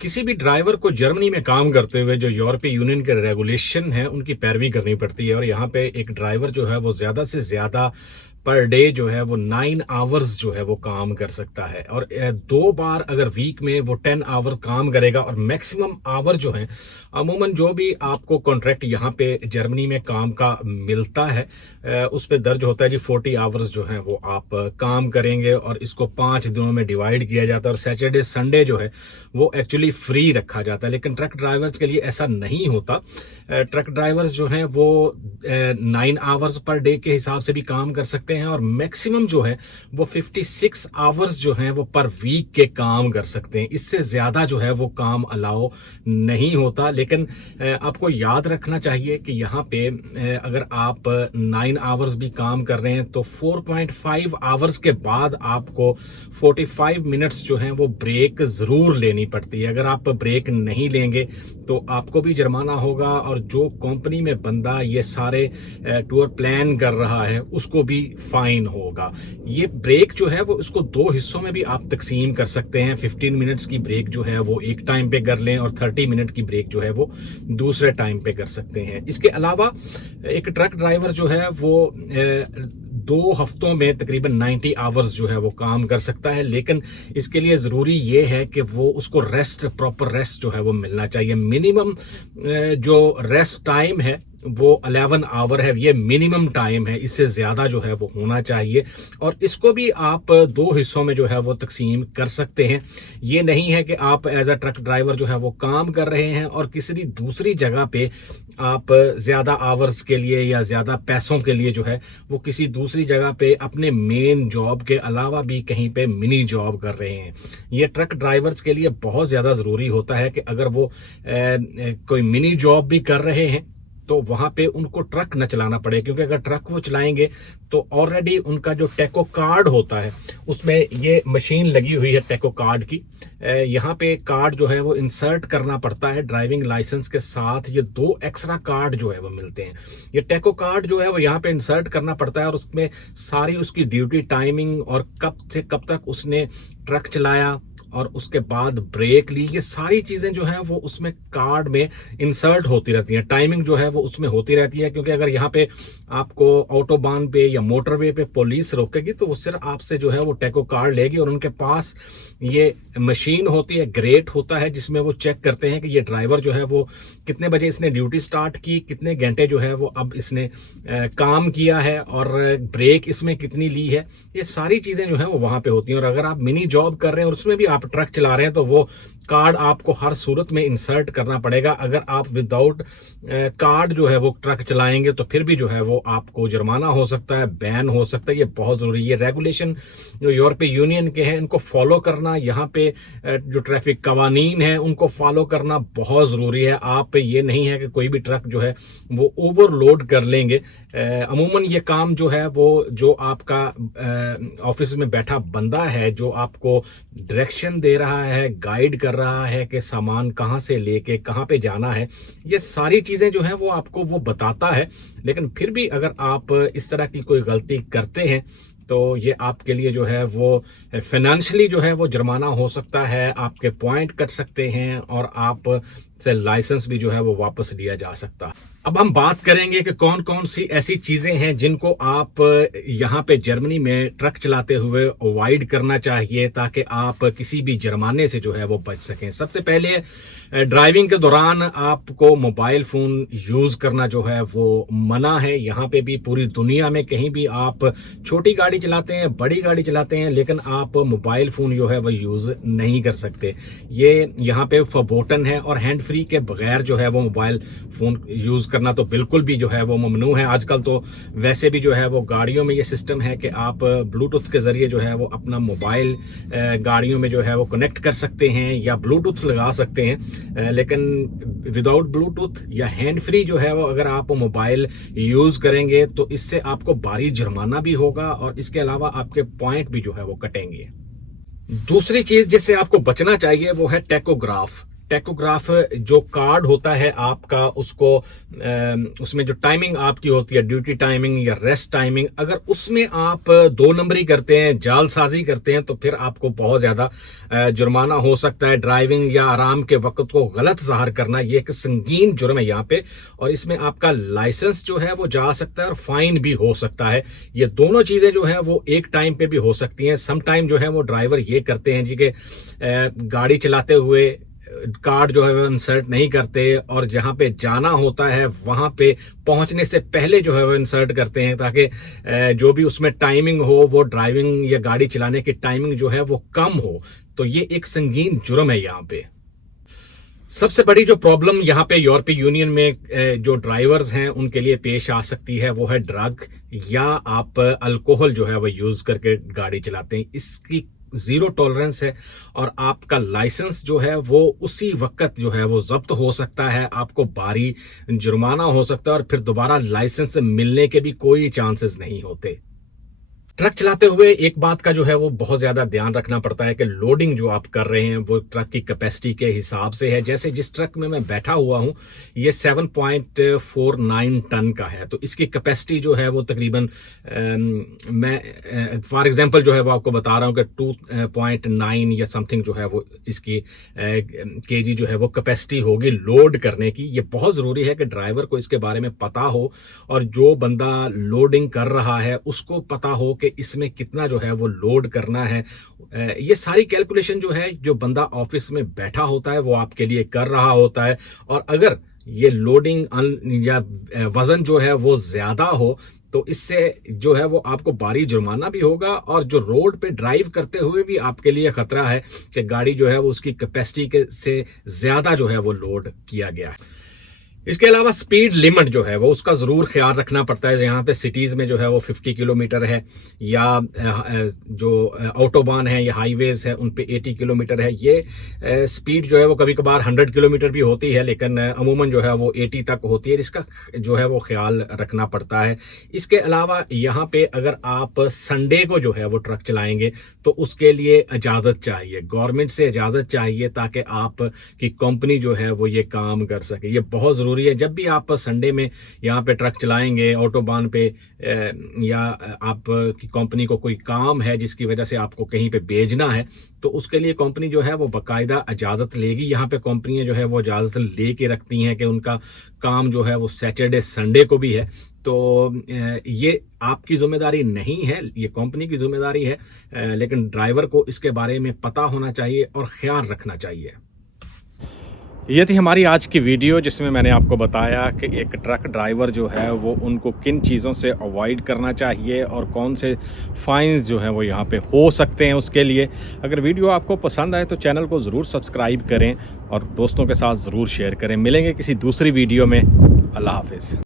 किसी भी ड्राइवर को जर्मनी में काम करते हुए जो यूरोपीय यूनियन के रेगुलेशन है उनकी पैरवी करनी पड़ती है। और यहाँ पे एक ड्राइवर जो है वो ज़्यादा से ज़्यादा पर डे जो है वो 9 आवर्स जो है वो काम कर सकता है। और 2 बार अगर वीक में वो 10 आवर काम करेगा। और मैक्सिमम आवर जो है अमूमन जो भी आपको कॉन्ट्रैक्ट यहाँ पे जर्मनी में काम का मिलता है उस पे दर्ज होता है जी 40 आवर्स जो है वो आप काम करेंगे। और इसको 5 दिनों में डिवाइड किया जाता है और सैटरडे संडे जो है वो एक्चुअली फ्री रखा जाता है। लेकिन ट्रक ड्राइवर्स के लिए ऐसा नहीं होता। ट्रक ड्राइवर्स जो हैं वो 9 आवर्स पर डे के हिसाब से भी काम कर सकते हैं और मैक्सिमम जो है वो 56 आवर्स जो हैं वो पर वीक के काम कर सकते हैं। इससे ज़्यादा जो है वो काम अलाउ नहीं होता। लेकिन आपको याद रखना चाहिए कि यहाँ पे अगर आप 9 आवर्स भी काम कर रहे हैं तो 4.5 आवर्स के बाद आपको 45 मिनट्स जो हैं वो ब्रेक ज़रूर लेनी पड़ती है। अगर आप ब्रेक नहीं लेंगे तो आपको भी जुर्माना होगा और जो कंपनी में बंदा ये सारे टूर प्लान कर रहा है उसको भी फाइन होगा। ये ब्रेक जो है वो उसको 2 हिस्सों में भी आप तकसीम कर सकते हैं। 15 मिनट्स की ब्रेक जो है वो एक टाइम पे कर लें और 30 मिनट की ब्रेक जो है वो दूसरे टाइम पे कर सकते हैं। इसके अलावा एक ट्रक ड्राइवर जो है वो 2 हफ्तों में तकरीबन 90 आवर्स जो है वो काम कर सकता है। लेकिन इसके लिए ज़रूरी ये है कि वो उसको प्रॉपर रेस्ट जो है वो मिलना चाहिए। मिनिमम जो रेस्ट टाइम है वो 11 आवर है, ये मिनिमम टाइम है। इससे ज़्यादा जो है वो होना चाहिए। और इसको भी आप 2 हिस्सों में जो है वो तकसीम कर सकते हैं। ये नहीं है कि आप एज अ ट्रक ड्राइवर जो है वो काम कर रहे हैं और किसी दूसरी जगह पे आप ज़्यादा आवर्स के लिए या ज़्यादा पैसों के लिए जो है वो किसी दूसरी जगह पे अपने मेन जॉब के अलावा भी कहीं पे मिनी जॉब कर रहे हैं। ये ट्रक ड्राइवर्स के लिए बहुत ज़्यादा ज़रूरी होता है कि अगर वो कोई मिनी जॉब भी कर रहे हैं तो वहां पे उनको ट्रक न चलाना पड़े। क्योंकि अगर ट्रक वो चलाएंगे तो ऑलरेडी उनका जो टेको कार्ड होता है उसमें ये मशीन लगी हुई है टेको कार्ड की। यहाँ पे कार्ड जो है वो इंसर्ट करना पड़ता है ड्राइविंग लाइसेंस के साथ। ये 2 एक्स्ट्रा कार्ड जो है वो मिलते हैं। ये टेको कार्ड जो है वो यहाँ पे इंसर्ट करना पड़ता है और उसमें सारी उसकी ड्यूटी टाइमिंग और कब से कब तक उसने ट्रक चलाया और उसके बाद ब्रेक ली, ये सारी चीज़ें जो हैं वो उसमें कार्ड में इंसर्ट होती रहती हैं। टाइमिंग जो है वो उसमें होती रहती है। क्योंकि अगर यहाँ पे आपको ऑटोबान पे या मोटरवे पे पुलिस रोकेगी तो वो सिर्फ आपसे जो है वो टेको कार्ड लेगी और उनके पास ये मशीन होती है, ग्रेट होता है, जिसमें वो चेक करते हैं कि ये ड्राइवर जो है वो कितने बजे इसने ड्यूटी स्टार्ट की, कितने घंटे जो है वो अब इसने काम किया है और ब्रेक इसमें कितनी ली है। ये सारी चीज़ें जो है वो वहाँ पे होती हैं। और अगर आप मिनी जॉब कर रहे हैं और उसमें भी आप ट्रक चला रहे हैं तो वो कार्ड आपको हर सूरत में इंसर्ट करना पड़ेगा। अगर आप विदाउट कार्ड जो है वो ट्रक चलाएंगे तो फिर भी जो है वो आपको जुर्माना हो सकता है, बैन हो सकता है। ये बहुत ज़रूरी है। ये रेगुलेशन जो यूरोपीय यूनियन के हैं इनको फॉलो करना, यहाँ पे जो ट्रैफिक कवानीन है उनको फॉलो करना बहुत ज़रूरी है। आप ये नहीं है कि कोई भी ट्रक जो है वो ओवरलोड कर लेंगे। अमूमन ये काम जो है वो जो आपका ऑफिस में बैठा बंदा है जो आपको डायरेक्शन दे रहा है, गाइड कर रहा है कि सामान कहाँ से लेके कहाँ पे जाना है, ये सारी चीज़ें जो हैं वो आपको वो बताता है। लेकिन फिर भी अगर आप इस तरह की कोई गलती करते हैं तो ये आपके लिए जो है वो फाइनेंशियली जो है वो जुर्माना हो सकता है, आपके पॉइंट कट सकते हैं और आप से लाइसेंस भी जो है वो वापस लिया जा सकता है। अब हम बात करेंगे कि कौन कौन सी ऐसी चीज़ें हैं जिनको आप यहाँ पे जर्मनी में ट्रक चलाते हुए अवॉइड करना चाहिए ताकि आप किसी भी जुर्माने से जो है वो बच सकें। सबसे पहले ड्राइविंग के दौरान आपको मोबाइल फ़ोन यूज़ करना जो है वो मना है। यहाँ पे भी पूरी दुनिया में कहीं भी आप छोटी गाड़ी चलाते हैं, बड़ी गाड़ी चलाते हैं, लेकिन आप मोबाइल फ़ोन जो है वो यूज़ नहीं कर सकते। ये यहाँ पे फबोटन है और हैंड फ्री के बगैर जो है वो मोबाइल फ़ोन यूज़ करना तो बिल्कुल भी जो है वो ममनू है। आजकल तो वैसे भी जो है वो गाड़ियों में ये सिस्टम है कि आप ब्लूटूथ के ज़रिए जो है वो अपना मोबाइल गाड़ियों में जो है वो कनेक्ट कर सकते हैं या ब्लूटूथ लगा सकते हैं। लेकिन विदाउट ब्लूटूथ या हैंड फ्री जो है वो अगर आप मोबाइल यूज़ करेंगे तो इससे आपको भारी जुर्माना भी होगा और इसके अलावा आपके पॉइंट भी जो है वो कटेंगे। दूसरी चीज़ जिससे आपको बचना चाहिए वो है टेकोग्राफ। टेकोग्राफ जो कार्ड होता है आपका, उसको उसमें जो टाइमिंग आपकी होती है, ड्यूटी टाइमिंग या रेस्ट टाइमिंग, अगर उसमें आप 2 नंबरी करते हैं, जालसाजी करते हैं, तो फिर आपको बहुत ज़्यादा जुर्माना हो सकता है। ड्राइविंग या आराम के वक्त को गलत ज़ाहिर करना, ये एक संगीन जुर्म है यहाँ पे, और इसमें आपका लाइसेंस जो है वो जा सकता है और फाइन भी हो सकता है। ये दोनों चीज़ें जो है वो एक टाइम पे भी हो सकती हैं। सम टाइम जो है वो ड्राइवर ये करते हैं जी कि गाड़ी चलाते हुए कार्ड जो है वो इंसर्ट नहीं करते, और जहां पे जाना होता है वहां पे पहुंचने से पहले जो है वो इंसर्ट करते हैं, ताकि जो भी उसमें टाइमिंग हो वो ड्राइविंग या गाड़ी चलाने की टाइमिंग जो है वो कम हो। तो ये एक संगीन जुर्म है यहाँ पे। सबसे बड़ी जो प्रॉब्लम यहाँ पे यूरोपीय यूनियन में जो ड्राइवर्स हैं उनके लिए पेश आ सकती है वो है ड्रग, या आप अल्कोहल जो है वो यूज करके गाड़ी चलाते हैं। इसकी 0 टॉलरेंस है, और आपका लाइसेंस जो है वो उसी वक्त जो है वो जब्त हो सकता है, आपको भारी जुर्माना हो सकता है, और फिर दोबारा लाइसेंस मिलने के भी कोई चांसेस नहीं होते। ट्रक चलाते हुए एक बात का जो है वो बहुत ज़्यादा ध्यान रखना पड़ता है कि लोडिंग जो आप कर रहे हैं वो ट्रक की कैपेसिटी के हिसाब से है। जैसे जिस ट्रक में मैं बैठा हुआ हूँ ये 7.49 टन का है, तो इसकी कैपेसिटी जो है वो तकरीबन मैं फॉर एग्जांपल जो है वो आपको बता रहा हूँ कि 2.9 या समथिंग जो है वो इसकी केजी जो है वो कैपेसिटी होगी लोड करने की। ये बहुत ज़रूरी है कि ड्राइवर को इसके बारे में पता हो, और जो बंदा लोडिंग कर रहा है उसको पता हो कि इसमें कितना जो है वो लोड करना है। ये सारी कैलकुलेशन जो है जो बंदा ऑफिस में बैठा होता है वो आपके लिए कर रहा होता है, और अगर ये लोडिंग या वजन जो है वो ज्यादा हो तो इससे जो है वो आपको भारी जुर्माना भी होगा, और जो रोड पे ड्राइव करते हुए भी आपके लिए खतरा है कि गाड़ी जो है वो उसकी कैपेसिटी से ज्यादा जो है वो लोड किया गया है। इसके अलावा स्पीड लिमिट जो है वो उसका ज़रूर ख्याल रखना पड़ता है। यहाँ पे सिटीज़ में जो है वो 50 किलोमीटर है, या जो ऑटोबान है या हाईवेज है उन पे 80 किलोमीटर है। ये स्पीड जो है वो कभी कभार 100 किलोमीटर भी होती है, लेकिन अमूमन जो है वो 80 तक होती है। इसका जो है वो ख्याल रखना पड़ता है। इसके अलावा यहाँ पे अगर आप संडे को जो है वो ट्रक चलाएंगे तो उसके लिए इजाज़त चाहिए, गवर्नमेंट से इजाज़त चाहिए, ताकि आप की कंपनी जो है वो ये काम कर सके। ये बहुत ज़रूरी है। जब भी आप संडे में यहाँ पे ट्रक चलाएंगे ऑटोबान पे, या आप की कंपनी को कोई काम है जिसकी वजह से आपको कहीं पे भेजना है, तो उसके लिए कंपनी जो है वो बाकायदा इजाज़त लेगी। यहाँ पे कंपनियां जो है वो इजाज़त ले के रखती हैं कि उनका काम जो है वो सैटरडे संडे को भी है। तो ये आपकी जिम्मेदारी नहीं है, ये कंपनी की जिम्मेदारी है, लेकिन ड्राइवर को इसके बारे में पता होना चाहिए और ख्याल रखना चाहिए। ये थी हमारी आज की वीडियो जिसमें मैंने आपको बताया कि एक ट्रक ड्राइवर जो है वो उनको किन चीज़ों से अवॉइड करना चाहिए और कौन से फाइन्स जो है वो यहाँ पे हो सकते हैं उसके लिए। अगर वीडियो आपको पसंद आए तो चैनल को ज़रूर सब्सक्राइब करें और दोस्तों के साथ ज़रूर शेयर करें। मिलेंगे किसी दूसरी वीडियो में। अल्लाह हाफिज़।